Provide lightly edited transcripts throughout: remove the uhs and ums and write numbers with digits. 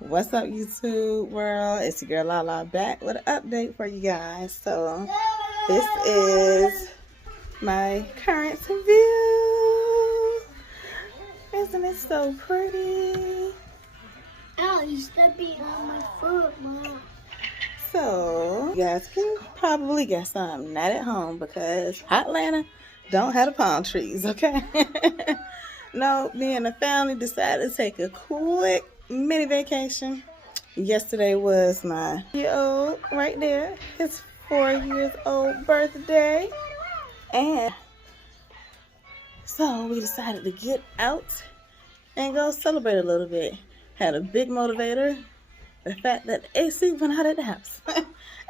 What's up, YouTube world? It's your girl Lala back with an update for you guys. So this is my current view. Isn't it so pretty? Ow, you stepping on my foot, Mom. So you guys can probably guess I'm not at home because Atlanta don't have the palm trees, okay? No, me and the family decided to take a quick mini vacation. Yesterday was my year-old right there, his 4-year-old birthday. And so we decided to get out and go celebrate a little bit. Had a big motivator, the fact that the AC went out at the house.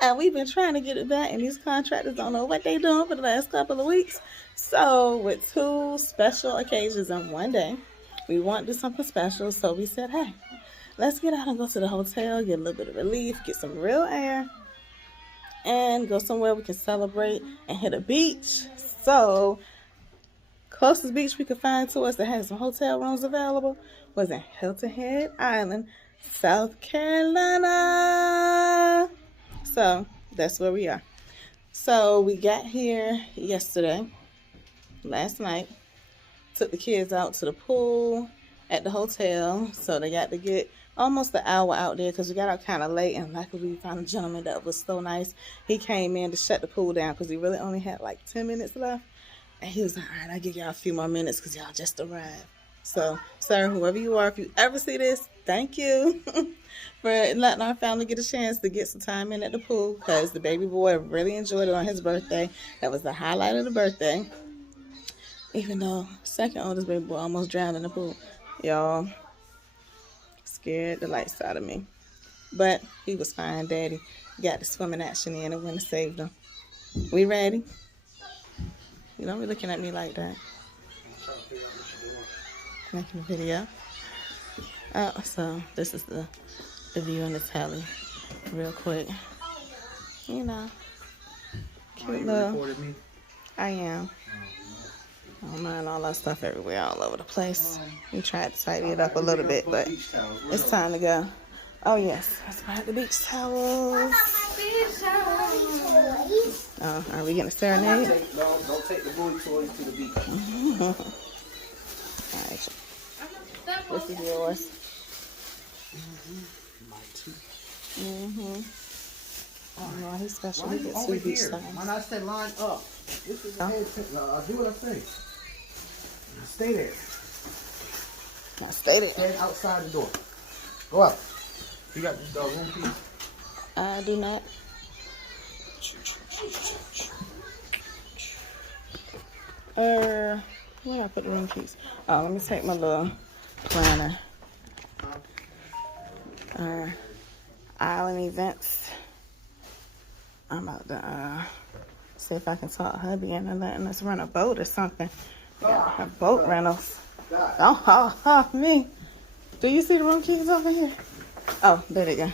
And we've been trying to get it back, and these contractors don't know what they're doing for the last couple of weeks. So with 2 special occasions in one day, we want to do something special. So we said, hey, let's get out and go to the hotel, get a little bit of relief, get some real air, and go somewhere we can celebrate and hit a beach. So closest beach we could find to us that had some hotel rooms available was in Hilton Head Island, South Carolina. So that's where we are. So we got here last night, took the kids out to the pool at the hotel. So they got to get almost an hour out there because we got out kind of late, and luckily we found a gentleman that was so nice. He came in to shut the pool down because he really only had like 10 minutes left. And he was like, all right, I'll give y'all a few more minutes because y'all just arrived. So, sir, whoever you are, if you ever see this, thank you for letting our family get a chance to get some time in at the pool because the baby boy really enjoyed it on his birthday. That was the highlight of the birthday. Even though second oldest baby boy almost drowned in the pool. Y'all, scared the lights out of me. But he was fine. Daddy got the swimming action in and went and saved him. We ready? You don't be looking at me like that. Making a video. Oh, so this is the view in the telly. Real quick. You know. Cute little. I am. I don't mind all that stuff everywhere, all over the place. We tried to tidy it up a little bit, but it's time to go. Oh, yes. Let's buy the beach towels. Oh, are we getting a serenade? No, don't take the boy toys to the beach. All right. This is yours. Oh, no, he's special. He gets 2 beach towels. When I said line up, this is the head. Do what I say. Stay there. Now stay there. Stand outside the door. Go out. You got the room key? I do not. Where did I put the room keys? Oh, let me take my little planner. Island events. I'm about to see if I can talk hubby into letting us run a boat or something. We got a boat rentals. Oh, me. Do you see the room keys over here? Oh, there they go.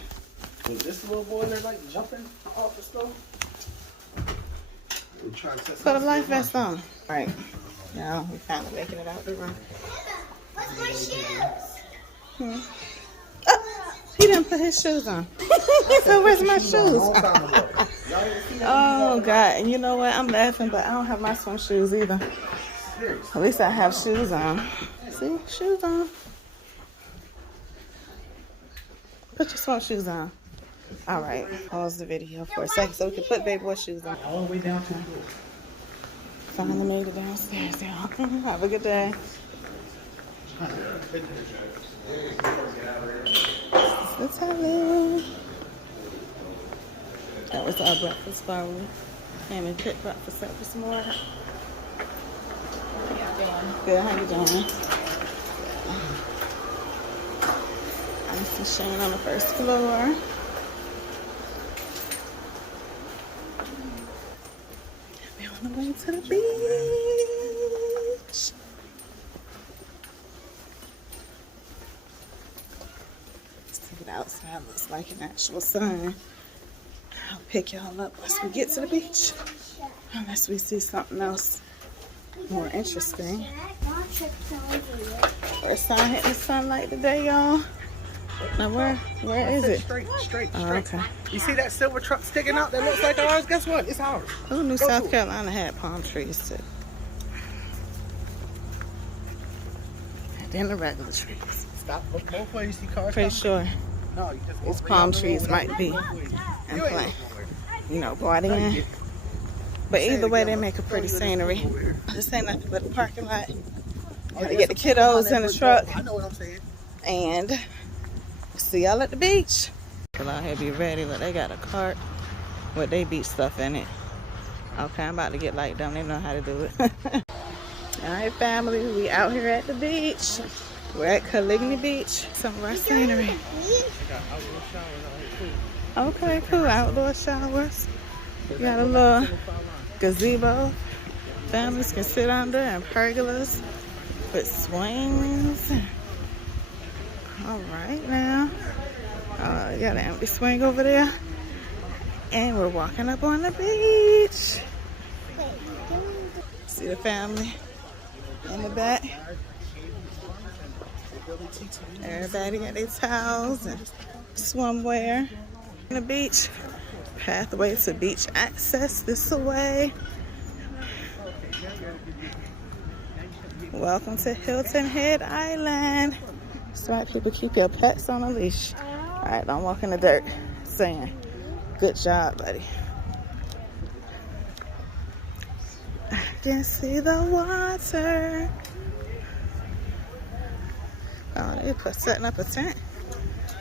Was this the little boy that like jumping off the stove? Put a life vest on. All right. Now we finally making it out the room. What's my shoes? Oh, he didn't put his shoes on. He said, where's my shoes? Oh, God. And you know what? I'm laughing, but I don't have my swim shoes either. At least I have shoes on. See? Shoes on. Put your swim shoes on. All right. Pause the video for a second so we can put baby boy shoes on. All the way down to the door. Finally made it downstairs, y'all. Have a good day. Let's have it. That was our breakfast bar. We came and picked breakfast up this morning. Good, how you doing? I'm just Shane on the first floor. We're on the way to the beach. Let's take it outside. Looks like an actual sun. I'll pick y'all up once we get to the beach. Unless we see something else more interesting. First time hitting the sunlight today, y'all. Now where That's is it? Straight. Oh, okay. You see that silver truck sticking out that looks like ours? Guess what? It's ours. Who knew Go to South it. Carolina had palm trees too? Then the regular trees. Stop. Look both ways. You see cars Pretty coming? sure No, you just these go palm down the road trees without might be looking both ways. in You ain't play. looking nowhere. You know, brought in. But either way, they make a pretty scenery. This ain't nothing but a parking lot. Gotta get the kiddos in the truck. I know what I'm saying. And see y'all at the beach. Well, out here be ready. Look, they got a cart with they beach stuff in it. Okay, I'm about to get like them. They know how to do it. Alright, family, we out here at the beach. We're at Caligny Beach. Some of our scenery. Okay, cool. Outdoor showers. We got a little gazebo. Families can sit under and pergolas with swings. All right now. You got an empty swing over there. And we're walking up on the beach. See the family in the back. Everybody got their towels and swimwear. On the beach. Pathway to beach access this way. Welcome to Hilton Head Island. That's right, people, keep your pets on a leash. All right, don't walk in the dirt. Saying, good job, buddy. I can see the water. Oh, they setting up a tent.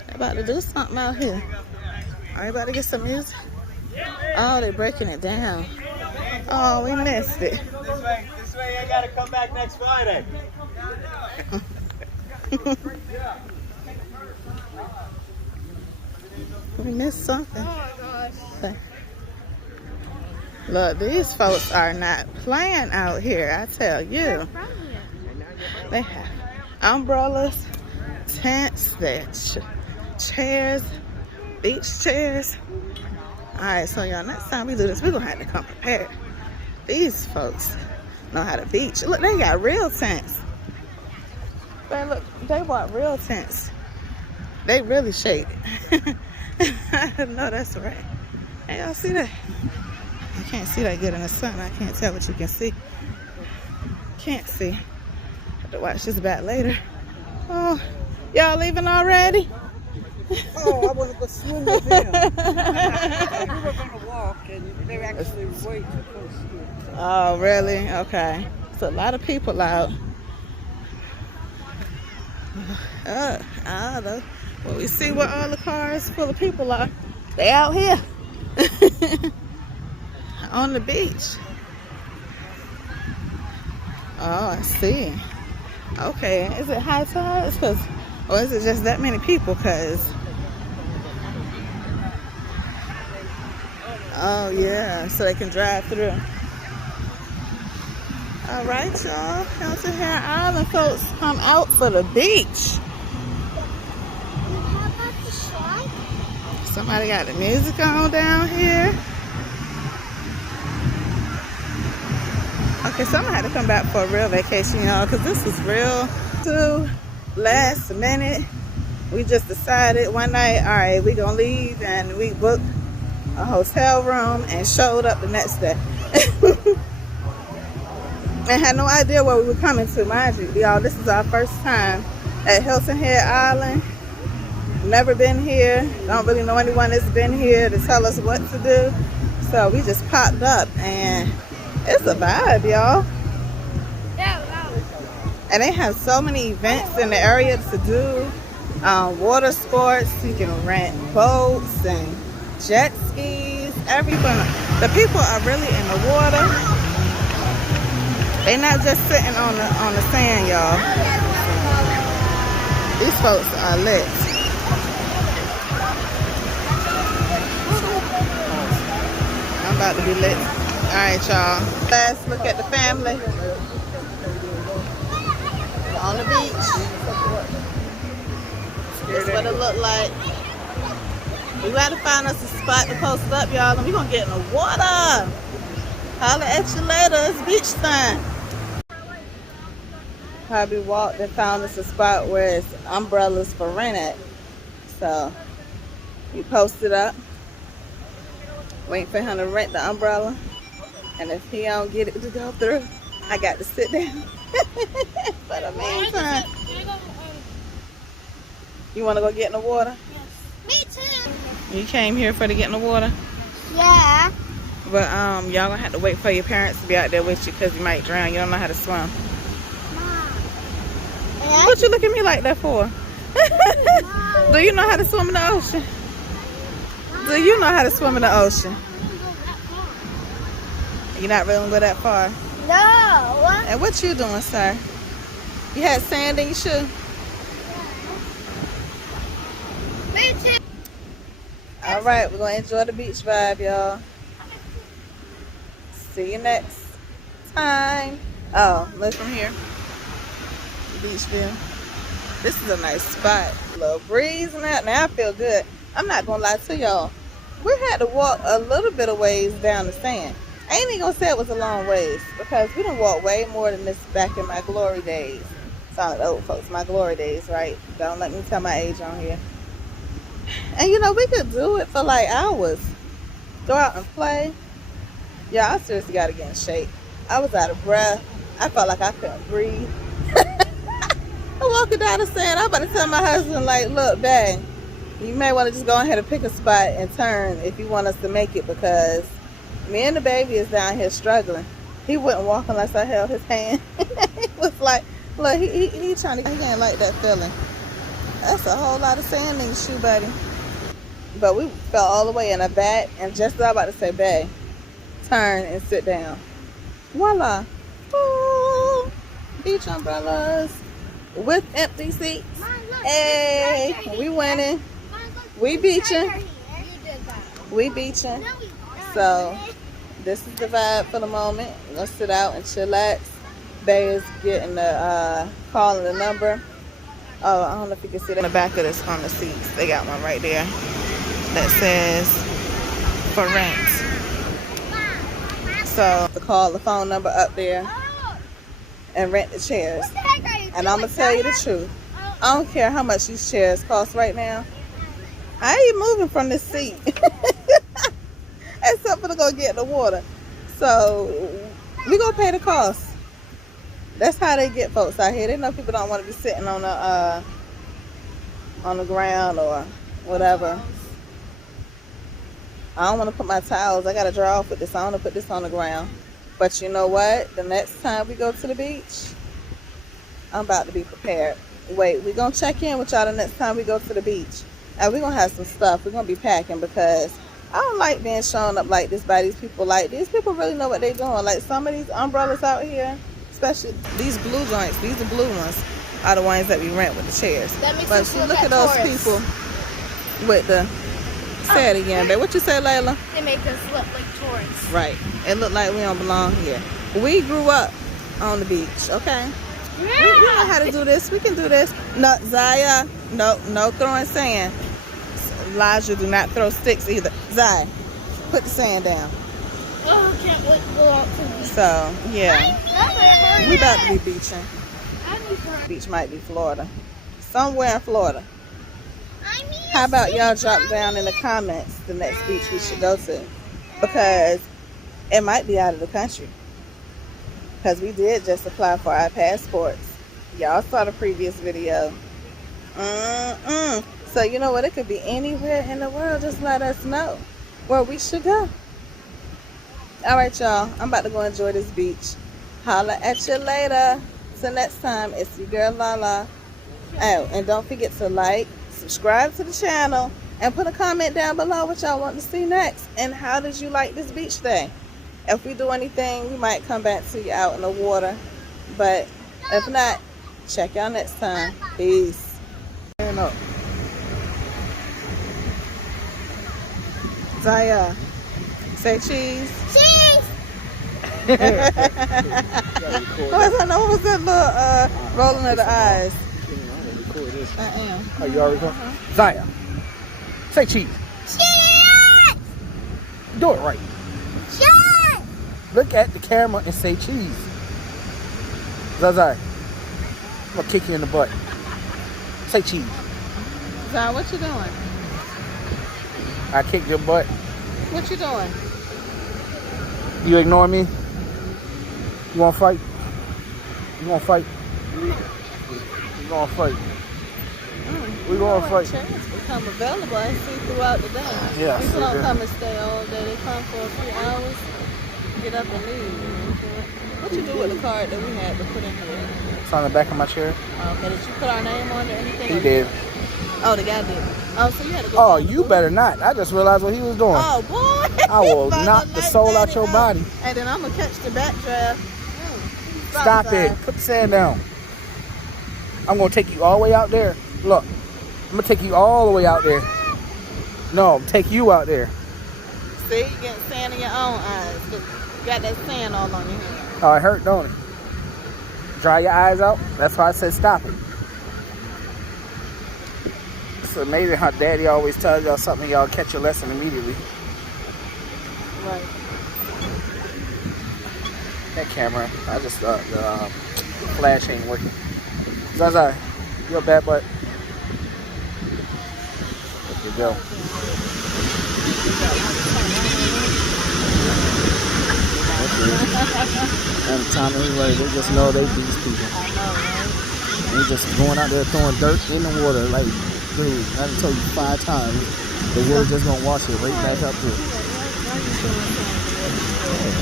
They about to do something out here. Are you about to get some music? Oh, they're breaking it down. Oh, we missed it. This way, I gotta come back next Friday. We missed something. Look, these folks are not playing out here, I tell you. They have umbrellas, tents, chairs, beach chairs. Alright, so y'all, next time we do this, we're gonna have to come prepared. These folks know how to beach. Look, they got real tents. Man, look, they bought real tents. They really shaded. I know that's right. Hey, y'all see that? I can't see that good in the sun. I can't tell what you can see. Can't see. Have to watch this back later. Oh, y'all leaving already? Oh, I want to go swim with them. We were going to walk, and they're actually way too close to it. Oh, really? Okay. So a lot of people out. I don't know. Well, we see where all the cars full of people are. They out here. On the beach. Oh, I see. Okay, is it high tide? Or is it just that many people? Oh yeah, so they can drive through. All right, y'all. Hilton Head Island folks come out for the beach. How about the slide? Somebody got the music on down here. Okay, so I'm gonna have to come back for a real vacation, y'all, because this is real. Too last minute, we just decided one night, all right, we gonna leave, and we booked a hotel room and showed up the next day. And had no idea where we were coming to, mind you, y'all. This is our first time at Hilton Head Island. Never been here. Don't really know anyone that's been here to tell us what to do. So we just popped up, and it's a vibe, y'all. And they have so many events in the area to do. Water sports, you can rent boats and jet skis, everything. The people are really in the water. They're not just sitting on the sand, y'all. These folks are lit. I'm about to be lit. All right, y'all. Let's look at the family on the beach. This is what it look like. We gotta find us a spot to post up, y'all, and we're gonna get in the water. Holla at you later. It's beach time. Probably walked and found us a spot where it's umbrellas for rent at. So we posted up, waiting for him to rent the umbrella. And if he don't get it to go through, I got to sit down for the meantime. You want to go get in the water? Me too. You came here for to get in the water? Yeah. But y'all gonna have to wait for your parents to be out there with you because you might drown. You don't know how to swim. Mom. What you look at me like that for? Do you know how to swim in the ocean? Do you know how to swim in the ocean? You're not really gonna go that far. No. And what you doing, sir? You had sand in your shoe? Me too. All right, we're gonna enjoy the beach vibe, y'all. See you next time. Oh, look from here. Beach view. This is a nice spot. Little breeze and that. Now I feel good. I'm not gonna lie to y'all. We had to walk a little bit of ways down the sand. I ain't even gonna say it was a long ways because we done walked way more than this back in my glory days. Sound like old folks, my glory days, right? Don't let me tell my age on here. And you know, we could do it for like hours. Go out and play. Yeah, I seriously gotta get in shape. I was out of breath. I felt like I couldn't breathe. I'm walking down the sand. I'm about to tell my husband, like, look, babe, you may want to just go ahead and pick a spot and turn if you want us to make it because me and the baby is down here struggling. He wouldn't walk unless I held his hand. He was like, look, he trying to, he ain't like that feeling. That's a whole lot of sand in your shoe, buddy. But we fell all the way in a bat, and just as I was about to say, babe, turn and sit down. Voila. Ooh, beach umbrellas with empty seats. Mom, look, Hey, there's we right winning. Mom, look, We there's beaching. right here. You did that. We beaching. No, we don't. So this is the vibe for the moment. We're gonna sit out and chillax. Bay is getting the calling the number. Oh, I don't know if you can see that in the back of this on the seats. They got one right there that says for rent. So to call the phone number up there Oh, and rent the chairs. what the heck are you And I'm gonna tell you the truth. I don't care how much these chairs cost right now. I ain't moving from this seat. Except for to go get in the water. So we gonna pay the cost. That's how they get folks out here. They know people don't want to be sitting on the ground or whatever. I don't want to put my towels. I gotta dry off with this. I want to put this on the ground. But you know what? The next time we go to the beach, I'm about to be prepared. Wait, we're gonna check in with y'all the next time we go to the beach. And we're gonna have some stuff. We're gonna be packing because I don't like being shown up like this by these people. Like, these people really know what they're doing. Like, some of these umbrellas out here, especially these blue joints, these are blue ones, are the ones that we rent with the chairs. That makes But us see, look look at at those tourists. people with the, say it again, babe. What you say, Layla? They make us look like tourists. Right. It looked like we don't belong here. We grew up on the beach, okay? We know how to do this. We can do this. No, Zaya, no throwing sand. Elijah, do not throw sticks either. Zaya, put the sand down. Oh, can't wait to go out to the beach. So, yeah. We about to be beaching. Beach might be Florida. Somewhere in Florida. How about y'all drop down in the comments the next beach we should go to? Because it might be out of the country. Because we did just apply for our passports. Y'all saw the previous video. So you know what? It could be anywhere in the world. Just let us know where we should go. All right, y'all. I'm about to go enjoy this beach. Holla at you later. Till next time, it's your girl Lala. Oh, and don't forget to like, subscribe to the channel, and put a comment down below what y'all want to see next. And how did you like this beach day? If we do anything, we might come back to you out in the water. But if not, check y'all next time. Peace. Turn up. Zaya, say cheese. Cheese! What was that little rolling of the eyes? I am. Are you already going? Zaya, say cheese. Cheese! Do it right. Cheese! Look at the camera and say cheese. Zaya, I'm gonna kick you in the butt. Say cheese. Zai, what you doing? I kicked your butt. What you doing? You ignore me? You wanna fight? You wanna fight? You gonna fight? We gonna fight. Chairs become available, I see, throughout the day. Yeah, People don't sure. come and stay all day. They come for a few hours, get up and leave. What you do with the card that we had to put in here? It's on the back of my chair. Okay, did you put our name on it or anything? He did. Oh, the guy did. Oh, so you had to go. Oh, down the you booth? better not. I just realized what he was doing. Oh, boy. I will About knock to the knock soul out that your out. body. And then I'm going to catch the backdraft. Stop it. Put the sand down. I'm going to take you all the way out there. Look. I'm going to take you all the way out there. No, take you out there. See, you getting sand in your own eyes. 'Cause you got that sand all on your hand. Oh, it hurt, don't it? Dry your eyes out. That's why I said stop it. It's amazing how Daddy always tells y'all something, y'all catch your lesson immediately. Right. That camera, I just the flash ain't working. Zaza, you a bad butt. There you go. And Tommy, anyway, they just know they these people. I know, right? They just going out there throwing dirt in the water. Like, dude, I done told you 5 times. The water just gonna wash it right back up here.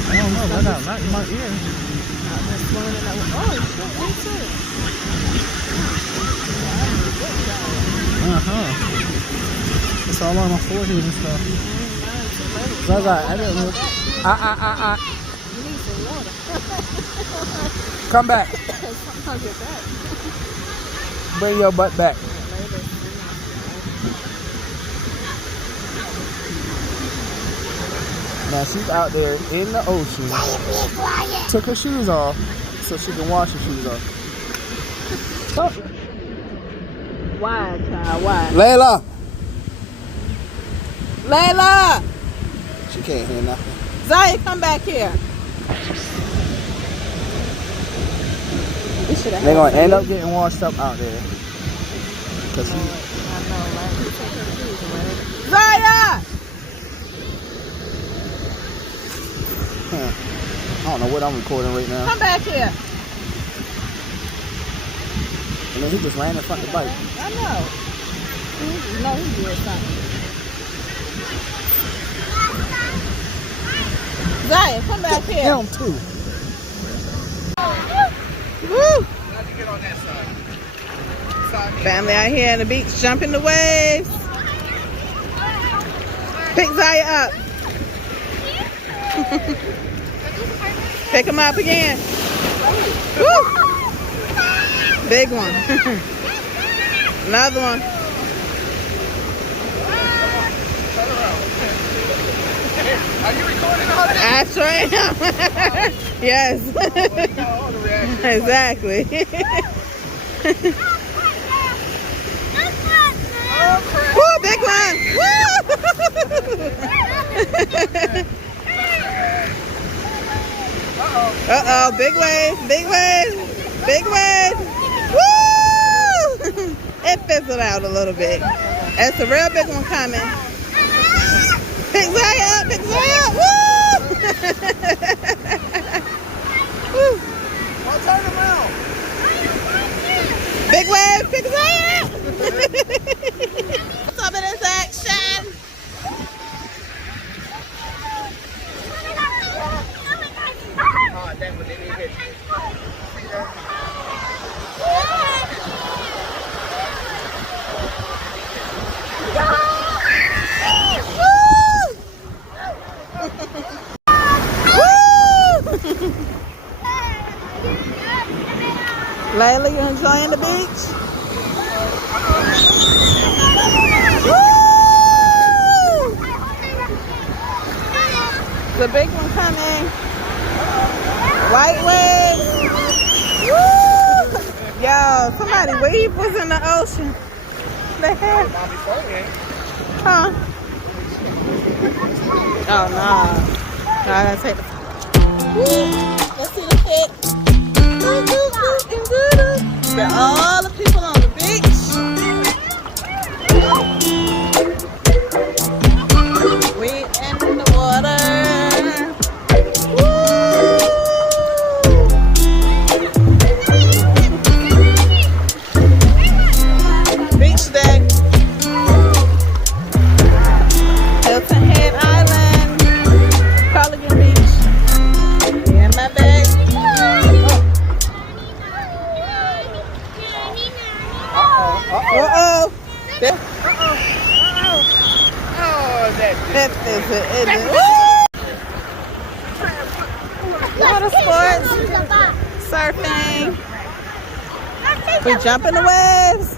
I don't know, right now, not in my ear. It's all on my forehead and stuff. Zaza, I didn't look. You need some water. Come back. Sometimes you're back. Bring your butt back. Now she's out there in the ocean. Took her shoes off so she can wash her shoes off. Oh. Why, child? Why? Layla! Layla! She can't hear nothing. Zaya, come back here. They're gonna end up getting washed up out there. Cause she, Zaya! I don't know what I'm recording right now. Come back here. And then he just ran in front of the bike. I know. No, he did something. Zaya, come back here. Him too. Woo! Family out here on the beach jumping the waves. Pick Zaya up. Pick him up again. Woo! Big one. Another one. Are you recording all that? I sure am. Yes. Exactly. Woo, big one. Woo! Uh-oh, big wave, big wave, big wave. Woo! It fizzled out a little bit. That's a real big one coming. Pick Zaya up, pick Zaya up. Woo! Woo! I'll turn around. Big wave, pick Zaya up. Some of this action. Layla, you enjoying the beach? Woo! The big one coming. White wave. Woo! Yo, somebody weave was in the ocean. The heck? Huh? Oh no. I gotta take the. Woo! Let's see the kick. Got all the people on the beach. Magnificent, isn't it? Woo! Water sports, surfing. We jump in the waves.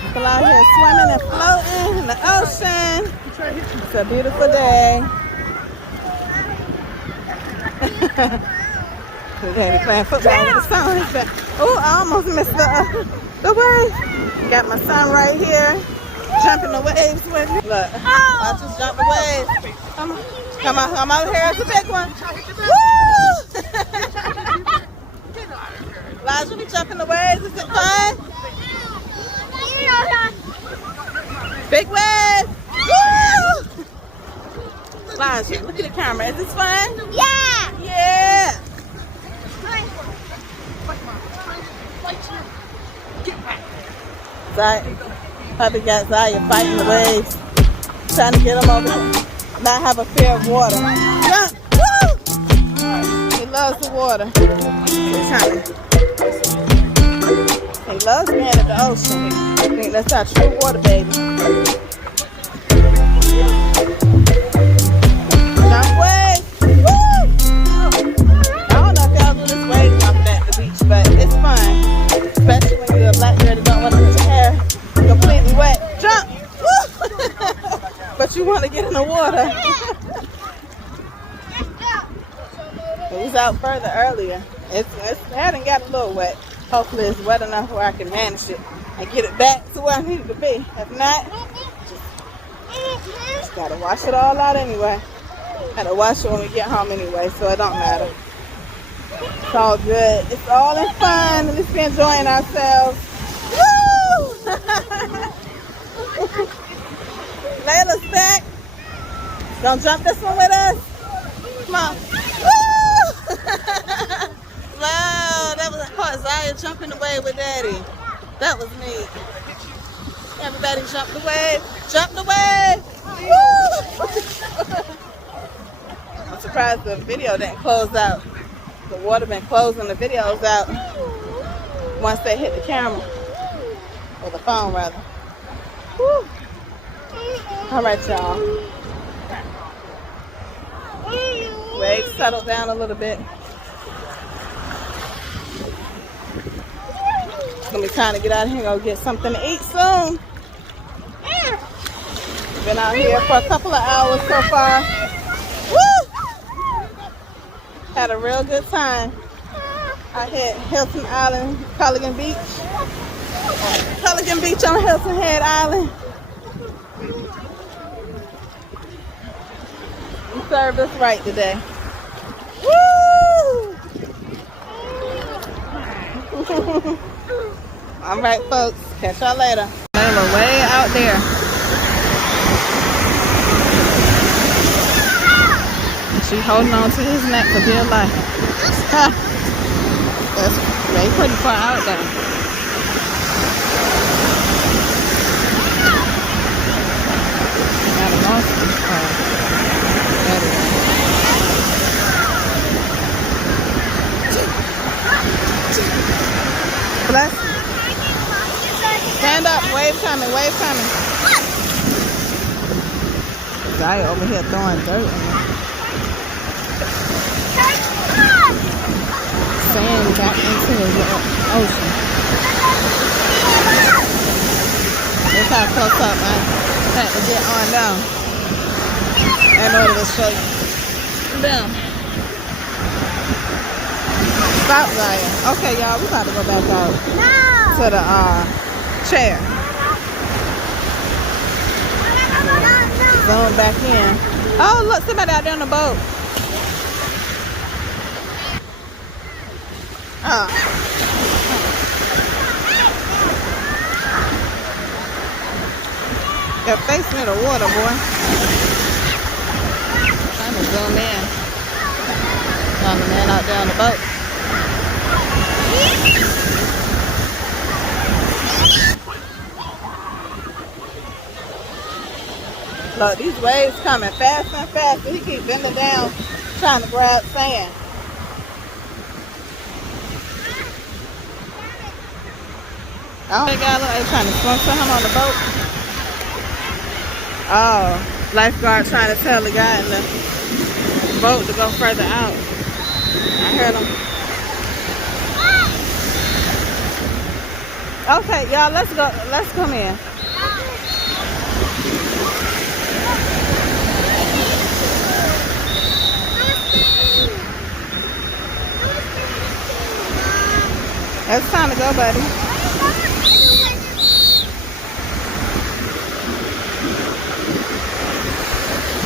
People out here swimming and floating in the ocean. It's a beautiful day. We're playing football with the sun. Oh, I almost missed the wave. Got my son right here, jumping the waves with me. Look, I just jumped the waves. Come on here, it's a big one. Woo! Elijah, we jumping the waves, is it fun? Big wave! Woo! Elijah, look at the camera, is this fun? Yeah. Yeah! Puppy got Zaya fighting the waves, trying to get him over here. Not have a fear of water. Jump! Woo! He loves the water. He loves being at the ocean. I think that's our true water baby. Jump wave! Woo! I don't know if y'all do this wave jumping at the beach, but it's fun. Especially when you're a black girl that don't want to put your hair completely wet. Jump! Woo! But you want to get in the water. It was out further earlier. It hadn't got a little wet. Hopefully it's wet enough where I can manage it and get it back to where I need it to be. If not, just gotta wash it all out anyway. Gotta wash it when we get home anyway, so it don't matter. It's all good. It's all in fun. At least we're enjoying ourselves. Woo! Layla's back. Don't jump this one with us. Come on. Woo! Wow, that was caught Zaya jumping away with Daddy. That was neat. Everybody jumped the wave. Jump the wave. Woo! I'm surprised the video didn't close out. The water been closing the videos out once they hit the camera. Or the phone rather. Woo! All right, y'all. Waves settled down a little bit. It's gonna be time to get out of here and go get something to eat soon. Been out here for a couple of hours so far. Woo! Had a real good time. I hit Hilton Island, Culligan Beach. Culligan Beach on Hilton Head Island. You served us right today. Woo! All right, folks. Catch y'all later. Layla way out there. She's holding on to his neck for dear life. That's way pretty far out there. Got a monster. Bless. Stand up. Wave coming. Wave coming. Guy over here throwing dirt in it. Sand back into the ocean. Look how close up I had to get on down in order to show you. Down. Stop, Zaya. Okay, y'all, we about to go back out to the chair. Zoom back in. Oh, look, somebody out there on the boat. Oh. Your face near the water, boy. Trying to zoom in. On the man out there on the boat. Look, these waves coming faster and faster. He keeps bending down, trying to grab sand. Oh, that guy look like he's trying to swim to him on the boat. Oh. Lifeguard trying to tell the guy in the boat to go further out. I heard him. Okay, y'all, let's go. Let's come in. It's time to go, buddy.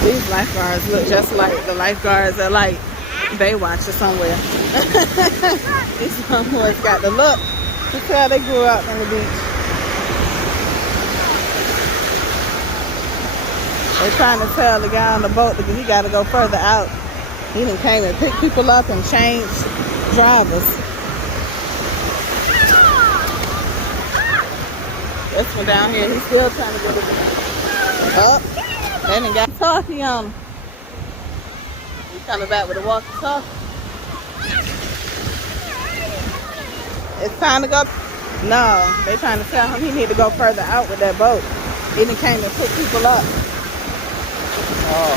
These lifeguards look just like the lifeguards at like Baywatch or somewhere. These boys got the look. You can tell they grew up on the beach. They're trying to tell the guy on the boat that he got to go further out. He done came and picked people up and changed drivers. This one down here, he's still trying to get it up. They done got talkie on him. He's coming back with a walkie-talkie. It's time to go. No, they trying to tell him he need to go further out with that boat. He done came and pick people up. Oh.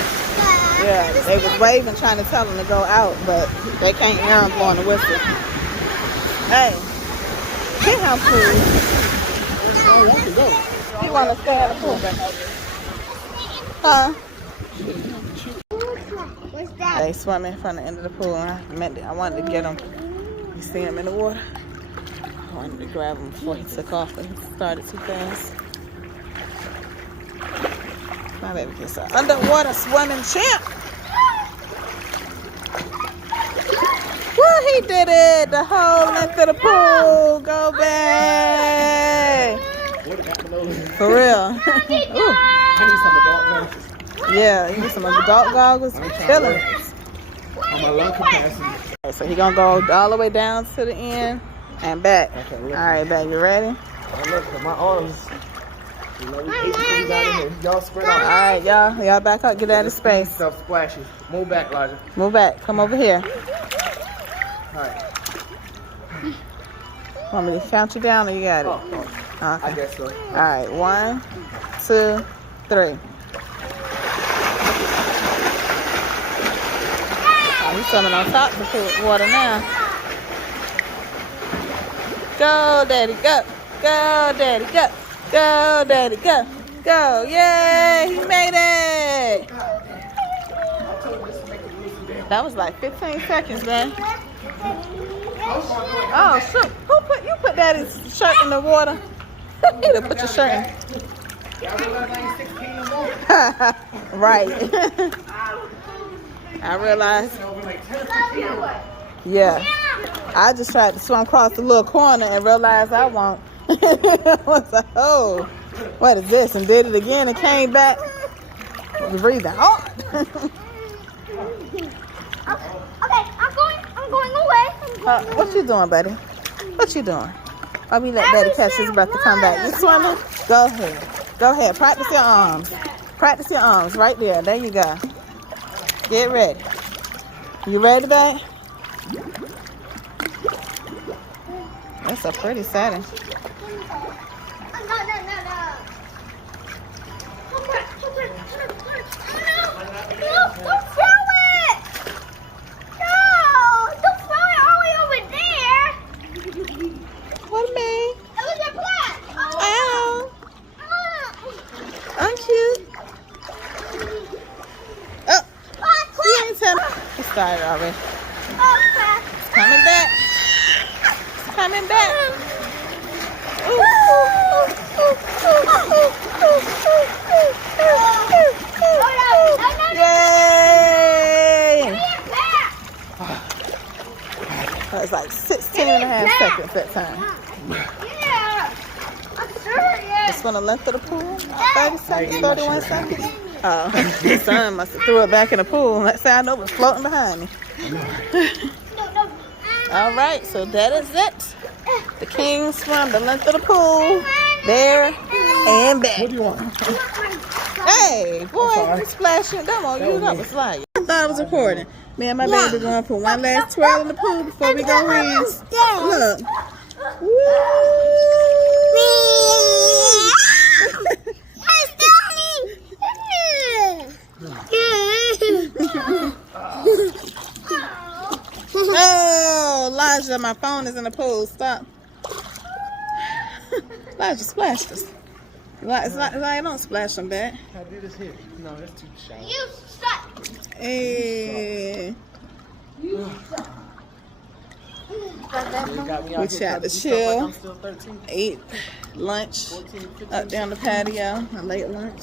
Yeah, they was waving trying to tell him to go out, but they can't hear him blowing the whistle. Hey, get him, please. He want to stay at the pool. Huh? What's that? They swimming from the end of the pool. I wanted to get him. You see him in the water? I wanted to grab him before he took off, but he started too fast. My baby gets an underwater swimming champ. Woo, he did it. The whole length of the pool. Go back. For real. Ooh. Yeah, you need some adult goggles. Chilling. On my lung capacity. So he gonna go all the way down to the end and back. Okay, all right, babe, you ready? Look, my arms. You know, we got in here. Y'all spread out. All right, y'all back up. Get out of space. Stuff splashes. Move back, Elijah. Move back. Come over here. All right. Want me to count you down or you got it? Okay. I guess so. All right, 1, 2, 3. Oh, he's swimming on top of the water now. Go, daddy, go. Go, daddy, go. Go, daddy, go. Go. Yay, he made it. That was like 15 seconds, man. Oh, shoot. You put daddy's shirt in the water? You need to put your shirt in. Right. I realized. Yeah. I just tried to swim across the little corner and realized I won't. I was like, oh, what is this? And did it again and came back. I was breathing hard. Okay, I'm going away. What you doing, buddy? What you doing? I'll be let Daddy catch his breath to come back. You swimming? Go ahead. Go ahead. Practice your arms. Practice your arms right there. There you go. Get ready. You ready, babe? That's a pretty setting. No. Don't throw it! No! Don't throw it all the way over there! What a man. It was a plant! Ow. I'm cute. Oh, he ain't tell me. He started already. It's coming back. It's coming back. Yay! That was like 16 and a half seconds that time. Yeah! I'm sure, yeah. Just want the length of the pool? 30 seconds, 31 seconds? Oh, the son must have threw it back in the pool. Let's say I know it was floating behind me. No. All right, so that is it. The king swam the length of the pool, there and back. What do you want? Hey, boy, you splashing. Come on, you know it's like. I thought I was recording. Me and my baby going for one last twirl in the pool before we go in. Look. Woo! Elijah, my phone is in the pool. Stop. Elijah splashed us. Elijah, don't splash them back. I do this here. No, that's too shallow. You suck. Hey. You got me We out here tried to trying chill. like I'm still 13. Ate lunch 14, 15. up down the patio. A late lunch.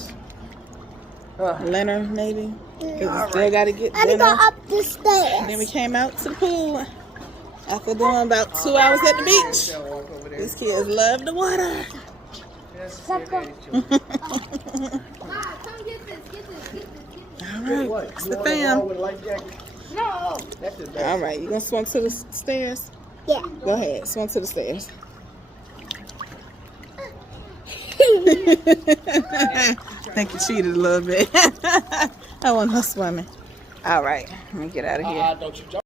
Dinner, maybe. 'Cause we still got to get I gotta dinner. go up the stairs. And then we came out to the pool after doing about 2 hours at the beach. Walk over there. These kids love the water. That's your daddy's children. Mom, come get this. All right, What? it's You the wanna go fam. with a life jacket? No. That's the best. All right, you gonna swim to the stairs? Yeah. Go ahead, swim to the stairs. I think you cheated a little bit. I want her swimming. All right, let me get out of here. Don't you jump.